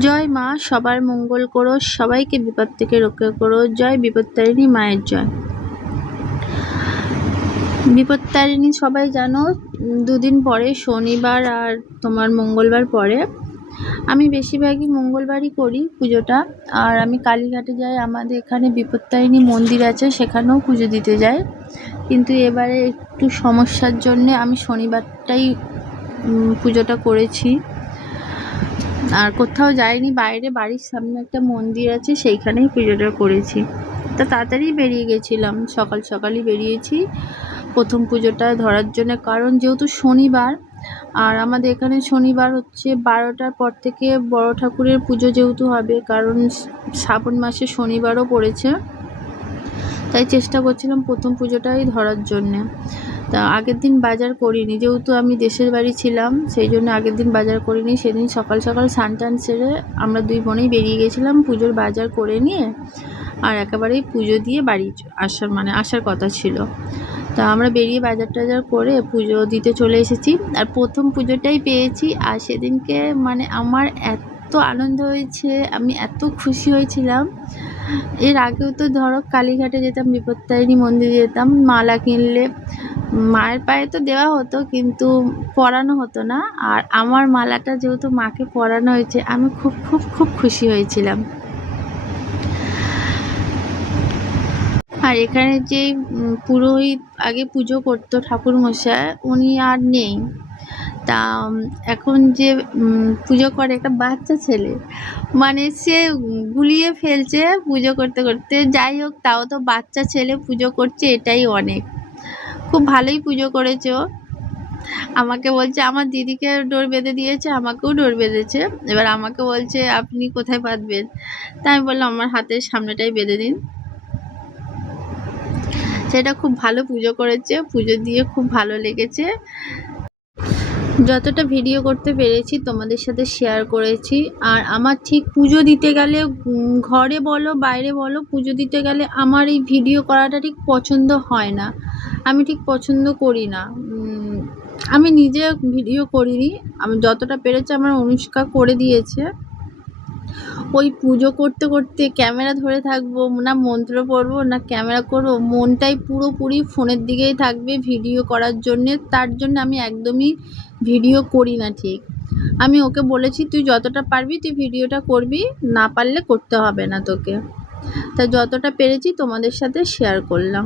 জয় মা, সবার মঙ্গল করো, সবাইকে বিপদ থেকে রক্ষা করো। জয় বিপত্তারিণী মায়ের জয়। বিপত্তারিণী সবাই জানো, দুদিন পরে শনিবার আর তোমার মঙ্গলবার পরে। আমি বেশিরভাগই মঙ্গলবারই করি পুজোটা। আর আমি কালীঘাটে যাই, আমাদের এখানে বিপত্তারিণী মন্দির আছে, সেখানেও পুজো দিতে যাই। কিন্তু এবারে একটু সমস্যার জন্যে আমি শনিবারটাই পুজোটা করেছি, আর কোথাও যাইনি। বাইরে বাড়ির সামনে একটা মন্দির আছে, সেইখানেই পুজোটা করেছি। তা তাড়াতাড়ি বেরিয়ে গেছিলাম, সকাল সকালই বেরিয়েছি প্রথম পুজোটা ধরার জন্য, কারণ যেহেতু শনিবার, আর আমাদের এখানে শনিবার হচ্ছে 12টার পর থেকে বড় ঠাকুরের পুজো যেহেতু হবে, কারণ শ্রাবণ মাসে শনিবারও পড়েছে, তাই চেষ্টা করছিলাম প্রথম পুজোটাই ধরার জন্যে। তা আগের দিন বাজার করিনি, যেহেতু আমি দেশের বাড়ি ছিলাম, সেই জন্য আগের দিন বাজার করিনি। সেদিন সকাল সকাল স্নান টান সেরে আমরা দুই বোনেই বেরিয়ে গেছিলাম পুজোর বাজার করে নিয়ে, আর একেবারেই পুজো দিয়ে বাড়ি আসার কথা ছিল। তা আমরা বেরিয়ে বাজার টাজার করে পুজো দিতে চলে এসেছি, আর প্রথম পুজোটাই পেয়েছি। আর সেদিনকে আমার এত আনন্দ হয়েছে, আমি এত খুশি হয়েছিলাম। এর আগেও তো ধরো কালীঘাটে যেতাম, বিপত্তারিণী মন্দিরে যেতাম, মালা কিনলে মায়ের পায়ে তো দেওয়া হতো, কিন্তু পরানো হতো না। আর আমার মালাটা যেহেতু মাকে পরানো হয়েছে, আমি খুব খুব খুব খুশি হয়েছিলাম। আর এখানে যে পুরোহিত আগে পুজো করতো ঠাকুরমশাই, উনি আর নেই। তা এখন যে পুজো করে একটা বাচ্চা ছেলে, সে গুলিয়ে ফেলছে পুজো করতে করতে। যাই হোক, তাও তো বাচ্চা ছেলে পুজো করছে, এটাই অনেক। খুব ভালোই পুজো করেছে ও। আমাকে বলছে, আমার দিদিকে ডোর বেঁধে দিয়েছে, আমাকেও ডোর বেঁধেছে। এবার আমাকে বলছে আপনি কোথায় বাঁধবেন, তাই আমি বললাম আমার হাতের সামনেটাই বেঁধে দিন। সেটা খুব ভালো পুজো করেছে, পুজো দিয়ে খুব ভালো লেগেছে। যতটা ভিডিও করতে পেরেছি তোমাদের সাথে শেয়ার করেছি। আর আমার ঠিক পুজো দিতে গেলে, ঘরে বলো বাইরে বলো, পুজো দিতে গেলে আমার এই ভিডিও করাটা ঠিক পছন্দ হয় না, আমি ঠিক পছন্দ করি না। আমি নিজে ভিডিও করিনি, আমি যতটা পেরেছি আমার অনুষ্কা করে দিয়েছে। ওই পুজো করতে করতে ক্যামেরা ধরে থাকবো না, মন্ত্র পড়বো না, ক্যামেরা করবো, মনটাই পুরোপুরি ফোনের দিকেই থাকবে ভিডিও করার জন্যে। তার জন্য আমি একদমই ভিডিও করি না। ঠিক আমি ওকে বলেছি তুই যতটা পারবি তুই ভিডিওটা করবি, না পারলে করতে হবে না তোকে। তা যতটা পেরেছি তোমাদের সাথে শেয়ার করলাম।